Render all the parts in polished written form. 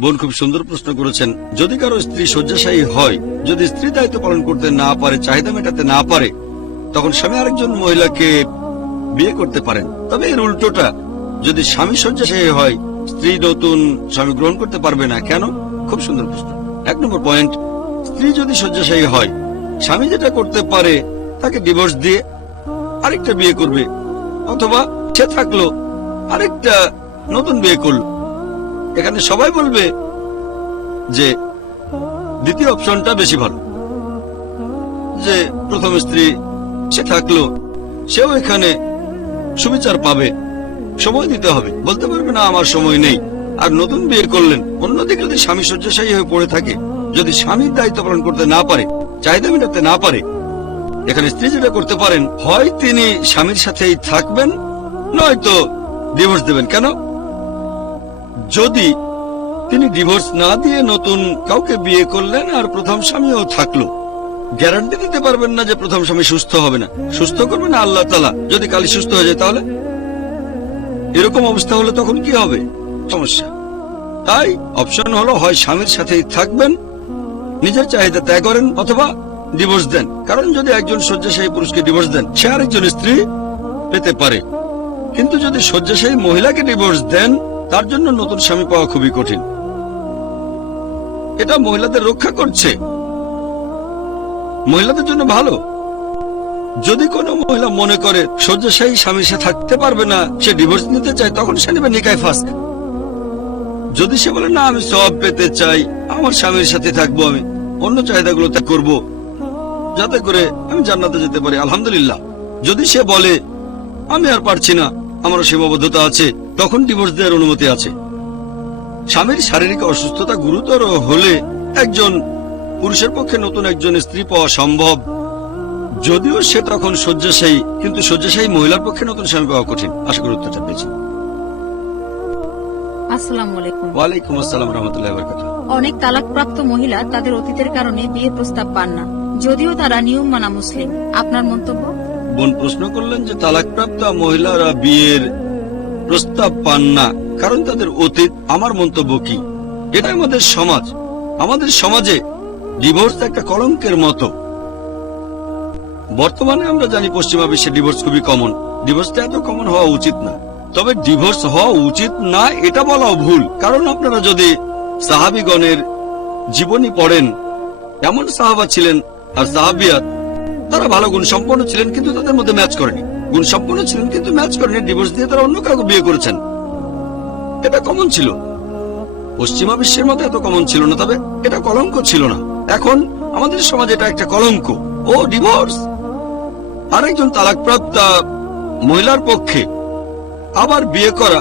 বোন খুব সুন্দর প্রশ্ন করেছেন। যদি কারো স্ত্রী শয্যাশায়ী হয়, যদি স্ত্রী দায়িত্ব পালন করতে না পারে, চাহিদা মেটাতে না পারে, তখন স্বামী আরেকজন মহিলাকে বিয়ে করতে পারেন। তবে এর উল্টোটা, যদি স্বামী শয্যাশায়ী হয়, স্ত্রী নতুন স্বামী গ্রহণ করতে পারবে না। কেন? খুব সুন্দর প্রশ্ন। 1 নম্বর পয়েন্ট, স্ত্রী যদি শয্যাশায়ী হয়, স্বামী যেটা করতে পারে তাকে ডিভোর্স দিয়ে আরেকটা বিয়ে করবে, অথবা সে থাকলো আরেকটা নতুন বিয়ে করলো। এখানে সবাই বলবে যে দ্বিতীয় অপশনটা বেশি ভালো, যে প্রথম স্ত্রী সে থাকলো, সেও এখানে সুবিচার পাবে। সময় দিতে হবে, বলতে পারবে না আমার সময় নেই। আর নতুন বিয়ে করলেন। অন্যদিকে যদি স্বামী শয্যাশায়ী হয়ে পড়ে থাকে, যদি স্বামীর দায়িত্ব পালন করতে না পারে, চাহিদা মেটাতে না পারে, এখানে স্ত্রী যেটা করতে পারেন, হয় তিনি স্বামীর সাথেই থাকবেন, নয়তো ডিভোর্স দেবেন। কেন? যদি তিনি ডিভোর্স না দিয়ে নতুন কাউকে বিয়ে করলেন আর প্রথম স্বামীও থাকলো, গ্যারান্টি দিতে পারবেন না যে প্রথম স্বামী সুস্থ হবে না। সুস্থ করবে না আল্লাহ তাআলা। যদি কালি সুস্থ হয়ে যায়, তাহলে এরকম অবস্থা হলে তখন কি হবে? সমস্যা। তাই অপশন হলো, হয় স্বামীর সাথেই থাকবেন, নিজের চাহিদা ত্যাগ করেন, অথবা ডিভোর্স দেন। কারণ যদি একজন শয্যাশায়ী পুরুষকে ডিভোর্স দেন, সে আরেকজন স্ত্রী পেতে পারে। কিন্তু যদি শয্যাশায়ী মহিলাকে ডিভোর্স দেন, তার জন্য নতুন স্বামী পাওয়া খুবই কঠিন। এটা মহিলাদের রক্ষা করছে, মহিলাদের জন্য ভালো। যদি কোনো মহিলা মনে করে শয্যাশায়ী স্বামীর সাথে থাকতে পারবে না, সে ডিভোর্স নিতে চায়, তখন সে নেবে নিকাহ ফাস্ক। যদি সে বলে না, আমি সওয়াব পেতে চাই, আমার স্বামীর সাথে থাকবো, আমি অন্য চাহিদাগুলো ত্যাগ করবো, যাতে করে আমি জান্নাতে যেতে পারি, আলহামদুলিল্লাহ। যদি সে বলে আমি আর পারছি না, আমারও সীমাবদ্ধতা আছে, তখন ডিভোর্স দেওয়ার অনুমতি আছে। স্বামীর শারীরিক অসুস্থতা গুরুতর হলে একজন পুরুষের পক্ষে নতুন একজন স্ত্রী পাওয়া সম্ভব, যদিও সে তখন শয্যাশায়ী। কিন্তু শয্যাশায়ী মহিলার পক্ষে নতুন স্বামী পাওয়া কঠিন। আশা করি উত্তরটা পেয়েছি। আসসালামু আলাইকুম। ওয়ালাইকুম আসসালাম রাহমাতুল্লাহি ওয়া বারাকাতুহু। অনেক তালাকপ্রাপ্ত মহিলা তাদের অতীতের কারণে বিয়ে প্রস্তাব পান না, যদিও তারা নিয়ম মানা মুসলিম। আপনার মন্তব্য? বোন প্রশ্ন করলেন যে তালাকপ্রাপ্ত মহিলারা বিয়ের প্রস্তাব পান না কারণ তাদের অতীত। আমার মন্তব্য কি, এটা আমাদের সমাজ। আমাদের সমাজে ডিভোর্স একটা কলঙ্কের মতো। বর্তমানে আমরা জানি পশ্চিমা বিশ্বে ডিভোর্স খুবই কমন। ডিভোর্সটা এত কমন হওয়া উচিত না। তবে ডিভোর্স হওয়া উচিত না এটা বলাও ভুল। কারণ আপনারা যদি সাহাবীগণের জীবনী পড়েন, এমন সাহাবা ছিলেন আর সাহাবিয়াত, তারা ভালো গুণ সম্পন্ন ছিলেন, কিন্তু তাদের মধ্যে ম্যাচ করেনি। গুণ সম্পন্ন ছিলেন কিন্তু ম্যাচ করেনি, ডিভোর্স দিয়ে তারা অন্য কাউকে বিয়ে করেছেন। এটা কমন ছিল। পশ্চিমা বিশ্বের মতো এত কমন ছিল না, তবে এটা কলঙ্ক ছিল না। এখন আমাদের সমাজে এটা একটা কলঙ্ক। ও ডিভোর্স। আরেকজন তালাকপ্রাপ্ত মহিলার পক্ষে আবার বিয়ে করা,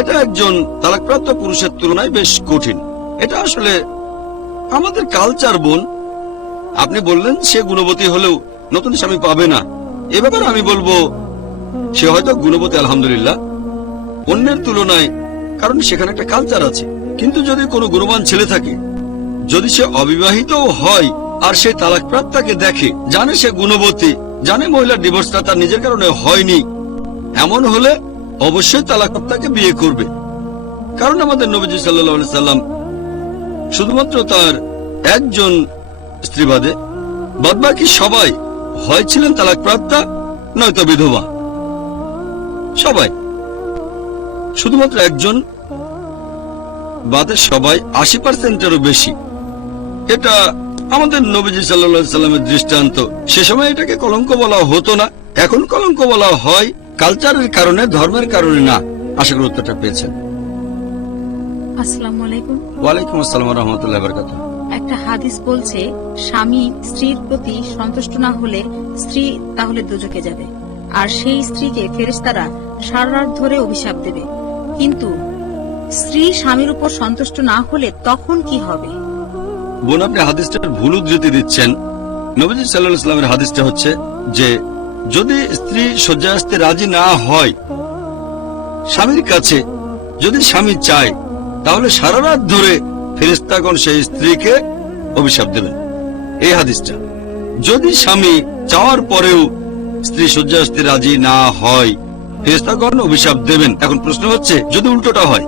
এটা একজন তালাকপ্রাপ্ত পুরুষের তুলনায় বেশ কঠিন। এটা আসলে আমাদের কালচার। বোন, আপনি বললেন সে গুণবতী হলেও নতুন স্বামী পাবে না। এ ব্যাপারে আমি বলবো সে হয়তো গুণবতী, আলহামদুলিল্লাহ, অন্যের তুলনায়, কারণ সেখানে একটা কালচার আছে। কিন্তু যদি কোনো গুণবান ছেলে থাকে, যদি সে অবিবাহিত হয় আর সে তালাকপ্রাপ্তাকে দেখে, জানে সে গুণবতী, জানে মহিলার ডিভোর্সটা তার নিজের কারণে হয়নি, এমন হলে অবশ্যই তালাকপ্রাপ্তাকে বিয়ে করবে। কারণ আমাদের নবীজি সাল্লাল্লাহু আলাইহি সাল্লাম শুধুমাত্র তার একজন স্ত্রী বাদে বাদবাকি সবাই হয় ছিলেন তালাকপ্রাপ্তা, নয়তো বিধবা। সবাই, শুধুমাত্র একজন বাদে সবাই 80%-এরও বেশি। এটা আমাদের নবীজি সাল্লাল্লাহু আলাইহি সাল্লামের দৃষ্টান্ত। সে সময় এটাকে কলঙ্ক বলা হতো না, এখন কলঙ্ক বলা হয় কালচারের কারণে, ধর্মের কারণে না। আশা করি উত্তরটা পেয়েছেন। আসসালামু আলাইকুম। ওয়ালাইকুম আসসালাম ওয়া রাহমাতুল্লাহি ওয়া বারাকাতুহু। একটা হাদিস বলছে, স্বামী স্ত্রীর প্রতি সন্তুষ্ট না হলে স্ত্রী তাহলে দোজখে যাবে, আর সেই স্ত্রীকে ফেরেশতারা সারা রাত ধরে অভিশাপ দেবে। কিন্তু স্ত্রী স্বামীর উপর সন্তুষ্ট না হলে তখন কি হবে? বোন, আপনি হাদিসটার ভুল উদ্ধৃতি দিচ্ছেন। নবীজি সাল্লাল্লাহু আলাইহি সাল্লামের হাদিসটা হচ্ছে যে যদি স্ত্রী শয্যায় আসতে রাজি না হয় স্বামীর কাছে, যদি স্বামী চায়, তাহলে সারা রাত ধরে ফেরেশতাগণ সেই স্ত্রীকে অভিশাপ দেবেন। এই হাদিসটা, যদি স্বামী চাওয়ার পরেও স্ত্রী শয্যায় আসতে রাজি না হয়, ফেরেশতাগণ অভিশাপ দেবেন। এখন প্রশ্ন হচ্ছে, যদি উল্টোটা হয়,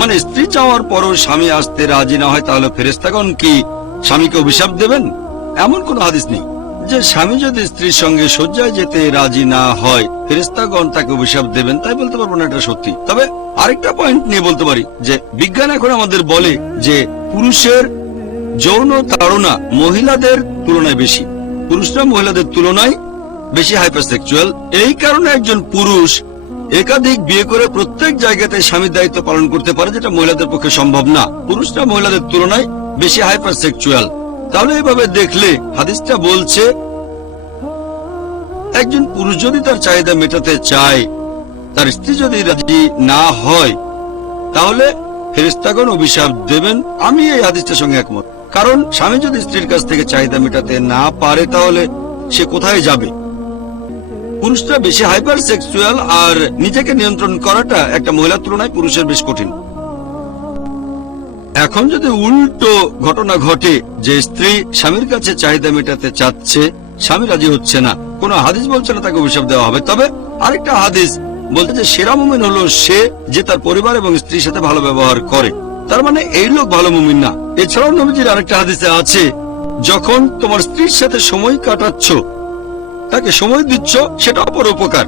মানে স্ত্রী চাওয়ার পরও স্বামী আসতে রাজি না হয় তাহলে ফেরেশতাগণ কি স্বামীকে অভিশাপ দেবেন? এমন কোন হাদিস নেই যে স্বামী যদি স্ত্রীর সঙ্গে শয্যায় যেতে রাজি না হয় ফেরেশতাগণ তাকে অভিশাপ দেবেন, তাই বলতে পারবো না এটা সত্যি। তবে আরেকটা পয়েন্ট নিয়ে বলতে পারি যে বিজ্ঞান এখন আমাদের বলে যে পুরুষের যৌন তাড়না মহিলাদের তুলনায় বেশি, পুরুষরা মহিলাদের তুলনায় বেশি হাইপারসেক্সুয়াল। এই কারণে একজন পুরুষ একাধিক বিয়ে করে প্রত্যেক জায়গাতে স্বামীর দায়িত্ব পালন করতে পারে, যেটা মহিলাদের পক্ষে সম্ভব না। পুরুষরা মহিলাদের তুলনায় বেশি হাইপারসেক্সুয়াল। তাহলে এভাবে দেখলে হাদিসটা বলছে একজন পুরুষ যদি তার চাহিদা মেটাতে চায়, তার স্ত্রী যদি রাজি না হয়, তাহলে ফেরেশতাগণ অভিশাপ দেবেন। আমি এই হাদিসটার সঙ্গে একমত, কারণ স্বামী যদি স্ত্রীর কাছ থেকে চাহিদা মেটাতে না পারে তাহলে সে কোথায় যাবে? পুরুষরা বেশি হাইপার সেক্সুয়াল, আর নিজেকে নিয়ন্ত্রণ করাটা একটা মহিলার তুলনায় পুরুষের বেশ কঠিন। এখন যদি উল্টো ঘটনা ঘটে যে স্ত্রী স্বামীর কাছে চাহিদা মেটাতে চাচ্ছে, স্বামী রাজি হচ্ছে না, কোন হাদিস বলছে না তাকে অভিশাপ দেওয়া হবে। তবে আরেকটা হাদিস বলতে যে সেরা মুমিন হলো সে যে তার পরিবার এবং স্ত্রীর সাথে ভালো ব্যবহার করে। তার মানে এই লোক ভালো মুমিন না। এছাড়াও নবীজির আরেকটা হাদিসে আছে, যখন তোমার স্ত্রীর সাথে সময় কাটাচ্ছ, তাকে সময় দিচ্ছ, সেটা অপর উপকার।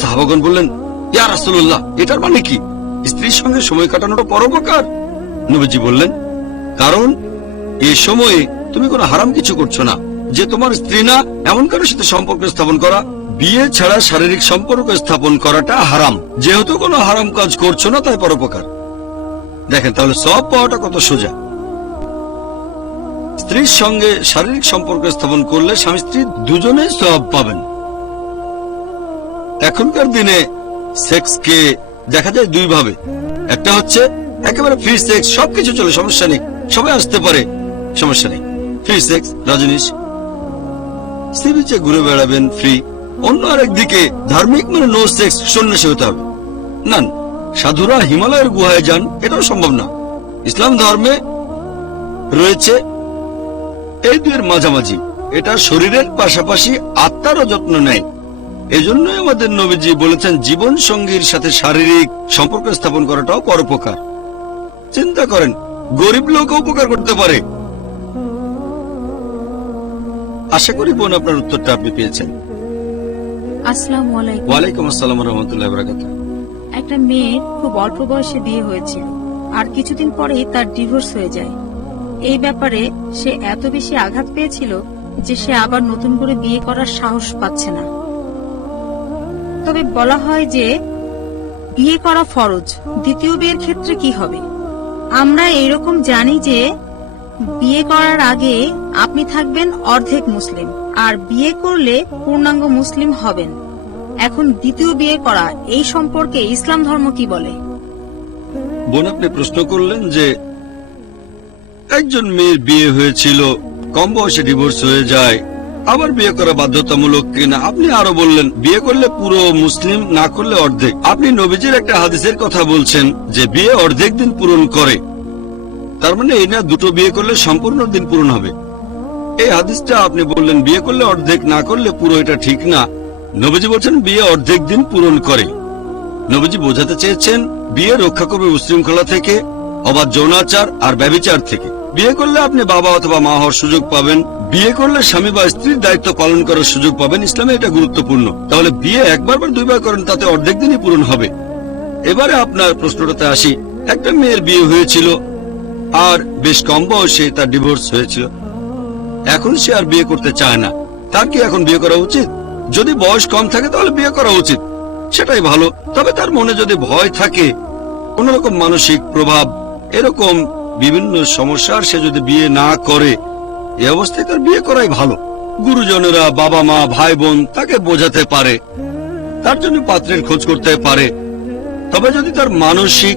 সাহাবাগণ বললেন, ইয়া রাসূলুল্লাহ, এটার মানে কি? স্ত্রীর সঙ্গে সময় কাটানোটা পরোপকার? নবীজি বললেন, কারণ এ সময়ে তুমি কোনো হারাম কিছু করছো না। যে তোমার স্ত্রী না এমন কারোর সাথে সম্পর্ক স্থাপন করা, বিয়ে ছাড়া শারীরিক সম্পর্ক স্থাপন করাটা হারাম। যেহেতু কোনো হারাম কাজ করছো না, তাই পরোপকার। দেখেন তাহলে সব পাওয়াটা কত সোজা। স্ত্রীর সঙ্গে শারীরিক সম্পর্ক স্থাপন করলে স্বামী স্ত্রী দুজনেই সওয়াব পাবেন। এখনকার দিনে সেক্সকে দেখা যায় দুই ভাবে। একটা হচ্ছে একেবারে ফ্রি সেক্স, সবকিছু চলে, সমস্যা নেই, সবাই আসতে পারে, সমস্যা নেই, ফ্রি সেক্স, রজনীশ সি বিচে ঘুরে বেড়াবেন ফ্রি। অন্য আরেক দিকে ধার্মিক মানে নো সেক্স, সন্ন্যাসী হতে হবে। না, সাধুরা হিমালয়ের গুহায় যান, এটাও সম্ভব না। ইসলাম ধর্মে রয়েছে এই দুয়ের মাঝামাঝি। এটা শরীরের পাশাপাশি আত্মারও যত্ন নেয়। এজন্যই আমাদের নবীজি বলেছেন জীবন সঙ্গীর সাথে শারীরিক সম্পর্ক স্থাপন করাটাও পরোপকার। চিন্তা করেন, গরিব লোকও উপকার করতে পারে। আশা করি বোন আপনার উত্তরটা আপনি পেয়েছেন। আসসালামু আলাইকুম। ওয়ালাইকুম আসসালাম ওয়া রাহমাতুল্লাহি ওয়া বারাকাতুহু। একটা মেয়ের খুব অল্প বয়সে বিয়ে হয়েছিল, আর কিছুদিন পরেই তার ডিভোর্স হয়ে যায়। এই ব্যাপারে সে এত বেশি আঘাত পেয়েছিল যে সে আবার নতুন করে বিয়ে করার সাহস পাচ্ছে না। তবে বলা হয় যে বিয়ে করা ফরজ, দ্বিতীয় বিয়ের ক্ষেত্রে কি হবে? আমরা এইরকম জানি যে বিয়ে করার আগে আপনি থাকবেন অর্ধেক মুসলিম, আর বিয়ে করলে পূর্ণাঙ্গ মুসলিম হবেন। এখন দ্বিতীয় বিয়ে করা, এই সম্পর্কে ইসলাম ধর্ম কি বলে? বোন আপনি প্রশ্ন করলেন যে একজন মেয়ের বিয়ে হয়েছিল, কম বয়সে ডিভোর্স হয়ে যায়, আবার বিয়ে করা বাধ্যতামূলক কিনা। আপনি আরো বললেন বিয়ে করলে পুরো মুসলিম, না করলে অর্ধেক। আপনি নবীজির একটা হাদিসের কথা বলছেন যে বিয়ে অর্ধেক দিন পূরণ করে। তার মানে এই না দুটো বিয়ে করলে সম্পূর্ণ দিন পূরণ হবে। এই হাদিসটা আপনি বললেন বিয়ে করলে অর্ধেক, না করলে পুরো, এটা ঠিক না। নবীজি বলছেন বিয়ে অর্ধেক দিন পূরণ করে। নবীজি বোঝাতে চেয়েছেন বিয়ে রক্ষা করবে উচ্ছৃঙ্খলা থেকে, অবাধ যৌনাচার আর ব্যভিচার থেকে। বিয়ে করলে আপনি বাবা অথবা মা হওয়ার সুযোগ পাবেন। বিয়ে করলে স্বামী বা স্ত্রীর দায়িত্ব পালন করার সুযোগ পাবেন। ইসলামে এটা গুরুত্বপূর্ণ। তাহলে বিয়ে একবার বা দুইবার করেন, তাতে অর্ধেক দিনই পূরণ হবে। এবারে আপনার প্রশ্নটাতে আসি। একটা মেয়ের বিয়ে হয়েছিল আর বেশ কম বয়সে তার ডিভোর্স হয়েছিল। এখন সে আর বিয়ে করতে চায় না। তার কি এখন বিয়ে করা উচিত? যদি বয়স কম থাকে তাহলে বিয়ে করা উচিত, সেটাই ভালো। তবে তার মনে যদি ভয় থাকে, কোন রকম মানসিক প্রভাব, এরকম বিভিন্ন সমস্যার, সে যদি বিয়ে না করে, এই অবস্থায় তার বিয়ে করাই ভালো। গুরুজনেরা, বাবা মা, ভাই বোন তাকে বোঝাতে পারে, তার জন্য পাত্রের খোঁজ করতে পারে। তবে যদি তার মানসিক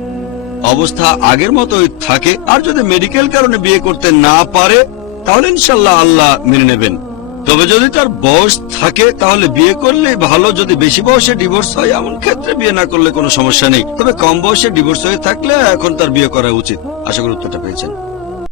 অবস্থা আগের মতোই থাকে, আর যদি মেডিকেল কারণে বিয়ে করতে না পারে, তাহলে ইনশাল্লাহ আল্লাহ মেনে নেবেন। তবে যদি তার বয়স থাকে তাহলে বিয়ে করলে ভালো। যদি বেশি বয়সে ডিভোর্স হয়, এমন ক্ষেত্রে বিয়ে না করলে কোনো সমস্যা নেই। তবে কম বয়সে ডিভোর্স হয়ে থাকলে এখন তার বিয়ে করা উচিত। আশা করি উত্তরটা পেয়েছেন।